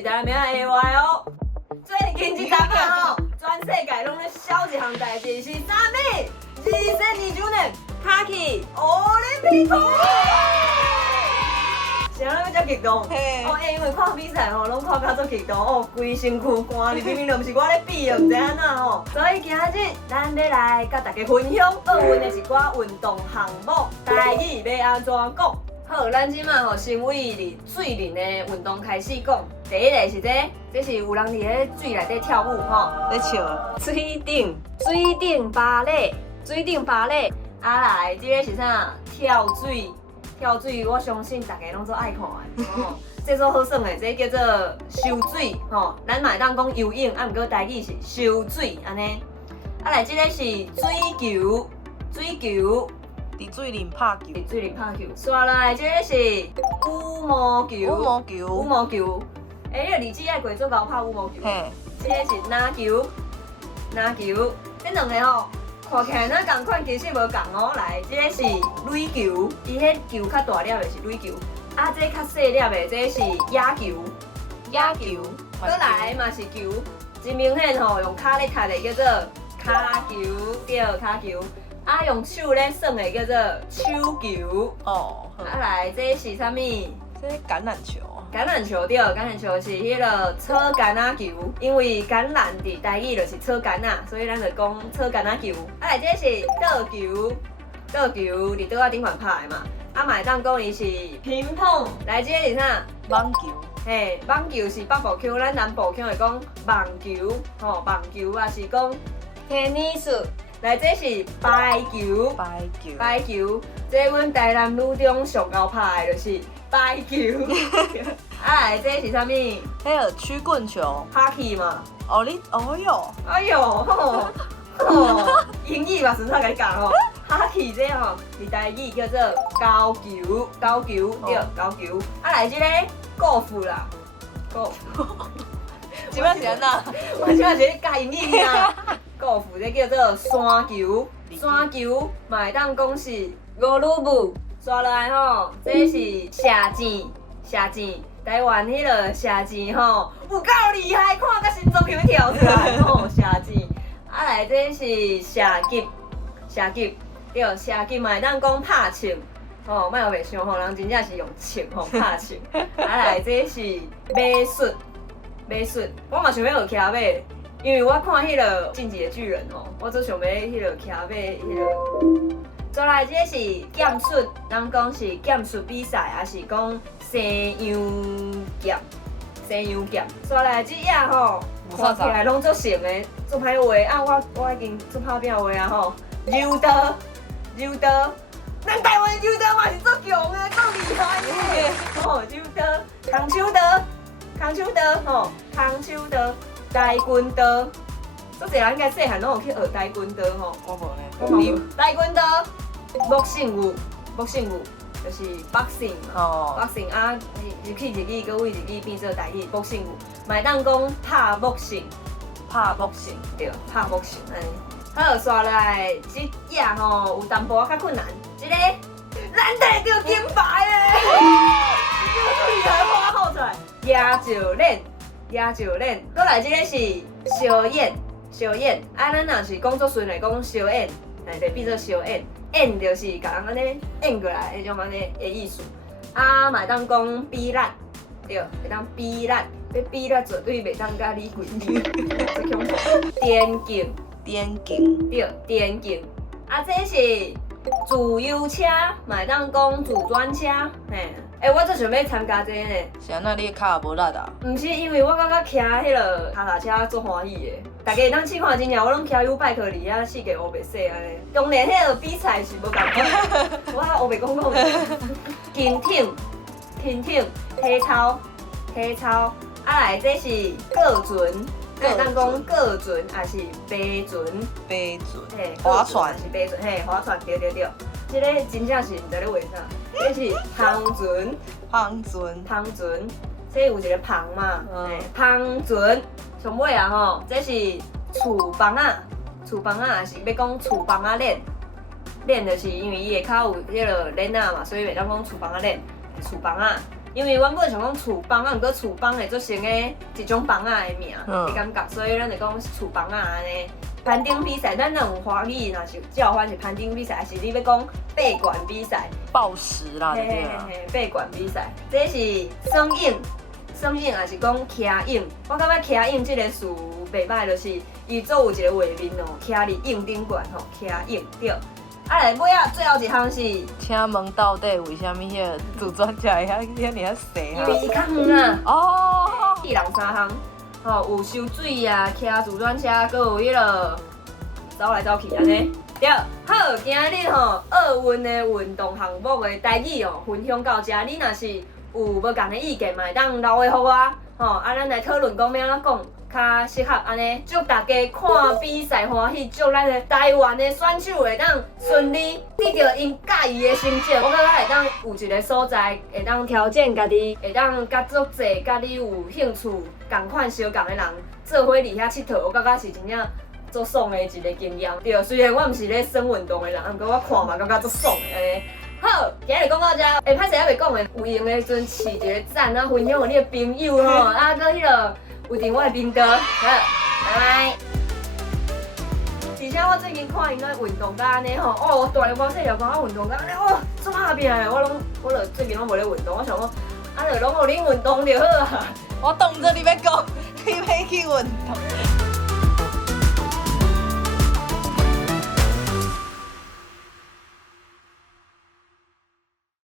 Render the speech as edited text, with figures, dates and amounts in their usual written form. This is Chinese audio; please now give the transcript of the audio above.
是台湾名的外哦。最近一阵啊吼，全世界拢咧晓一项代志是啥物？2029年卡去奥林匹克。谁人要遮激动？哦，因为看比赛吼，拢看甲足激动哦，规身躯汗哩，明明就毋是我咧比的，毋知安怎吼。所以今日咱要来甲大家分享奥运的一寡运动项目，台语要安怎讲？好，咱即马吼先为水里的运动开始讲。第一个是这是有人伫咧水内底跳舞吼，咧笑。水顶芭蕾，啊来，这个是啥？跳水，我相信大家拢做爱看的。哦，这做好耍的，这叫做游水吼。咱嘛会当讲游泳，啊，毋过台语是游水安尼。啊来，这个是水球。伫水里拍球。刷来，这个是羽毛球。哎，你个日子爱过做高拍羽毛球。嘿。这个是篮球。这两个吼，看起来哪同款，其实无同哦。来，这个是垒球，伊迄球较大粒的是垒球，啊，这较细粒的这是野球。过来嘛是球，真明显吼，用骹咧踢的叫做骹球，对，骹球。啊，用手咧耍的叫做手球。哦。啊来，这是啥物？这橄榄球。橄榄球对，橄榄球是迄个扯橄榄球，因为橄榄伫台语就是扯橄榄，所以咱就讲扯橄榄球。啊来，这是倒球伫倒仔顶悬拍的嘛。啊，嘛会当讲伊是乒乓。来，这个是啥？网球。嘿，网球是北部腔，咱南部腔会讲网球，吼，网球也是讲 tennis。来，这是排球，这阮台南女中上高拍的就是排球。啊，来，这是啥物？迄个曲棍球。hockey 嘛。哦，你，哦哟，吼，英语嘛，顺便甲你讲吼。hockey 这吼，伫台语叫做高球，对，高球。啊，来，这个高尔夫啦，高尔夫。即摆是安那？我即摆是咧教英语啊。高尔夫这叫做山球嘛会当讲是五女舞。刷来吼，这是射箭，台湾迄个射箭吼有够厉害，看甲心脏会跳出来吼，射箭。啊来，这是射击，对，射击嘛会当讲拍枪，吼，莫有袂伤吼，人真正是用枪吼拍枪。啊来，这是马术，我嘛想要学骑马。因为我看迄个《进击的巨人》吼，我最想要迄个骑马迄个。再来，这是剑术，人讲是剑术比赛，还是讲西洋剑。再来，这样吼，看起来拢足成的，足歹画啊！我已经足拍拼画啊吼。柔道，咱台湾柔道嘛是足强的，够厉害的。吼，柔道，空手道。跆拳道，足侪人应该细汉拢有去学跆拳道吼。我无呢。跆拳道，木性舞就是 boxing 嘛。哦。boxing 啊，日语搁为日语变做台语 boxing 舞，嘛当讲拍木性，对，拍木性安尼。好，刷来这样吼有淡薄仔较困难，这个咱摕到金牌的，厉害，花好出来，野石链，过来这个是小燕，啊，咱若是讲作顺来讲小燕，就变做小燕，燕就是甲人安尼燕过来迄种安尼的意思。啊，嘛当讲比力，对，会当比力，要比力绝对袂当甲你贵比，最恐怖。电竞，啊，这是自由车，嘛会当讲自转车，嘿。我最想要参加这个呢。是安那你脚无力啊？毋是，因为我感觉骑迄个踏车足欢喜的。大家会当试看真正，我拢骑 U-bike 哩啊，四界乌白洗安尼。当然，迄个比赛是无共款。我乌白讲讲。轻艇，体操。啊来，这是各船，会当讲各船，还是飞船？嘿，划船是飞船，嘿，划船，对。这个真正是毋知咧画啥。这是芳船，这有一个芳嘛，芳船。上尾啊吼，这是厝房啊，也是要讲厝房啊链，就是因为伊下骹有迄个链啊嘛，所以袂当讲厝房啊链，厝房啊。因为原本想讲厝帮啊，毋过厝帮会做成诶一种帮啊的名，你感觉？所以咱就讲厝帮啊安尼。攀顶比赛，咱若有华语，若是叫唤是攀顶比赛，还是你要讲背管比赛？报时啦，对嘿，背管比赛，这是双影，双影也是讲徛影。我感觉徛影这个词袂歹，就是伊做有一个画面哦，徛伫影顶管吼，徛影对。啊来尾啊，最后一项是，请问到底为什么迄个自转车会遐尔细啊？因为伊较远啊。哦，一人3项，吼有收水啊，骑自转车，佮有迄落走来走去安尼。对，好，今日吼奥运的运动项目的台语哦，分享到这。你若是有无共的意见嘛，会当留下互我，吼啊，咱来讨论讲要安怎讲较适合安尼。祝大家看比赛欢喜，祝咱的台湾的选手会当顺利得到因介意的成绩。我感觉会当有一个所在，会当挑战家己，会当甲足济甲你有兴趣共款相共的人做伙伫遐佚佗。我感觉是真正足爽的一个经验。对，虽然我毋是咧耍运动的人，毋过我看嘛感觉足爽的安尼。好，今日讲到这，歹势还袂讲的，有闲的时阵试一个赞啊，分享互你的朋友吼，啊，搁迄落有订我的频道，好，拜拜。而且我最近看因个运动甲安尼吼，哦，大力光细条光运动甲安尼，哦，足合拼的，我最近拢无咧运动，我想讲，啊，就拢互恁运动就好啊。我当作你要讲，你要去运动。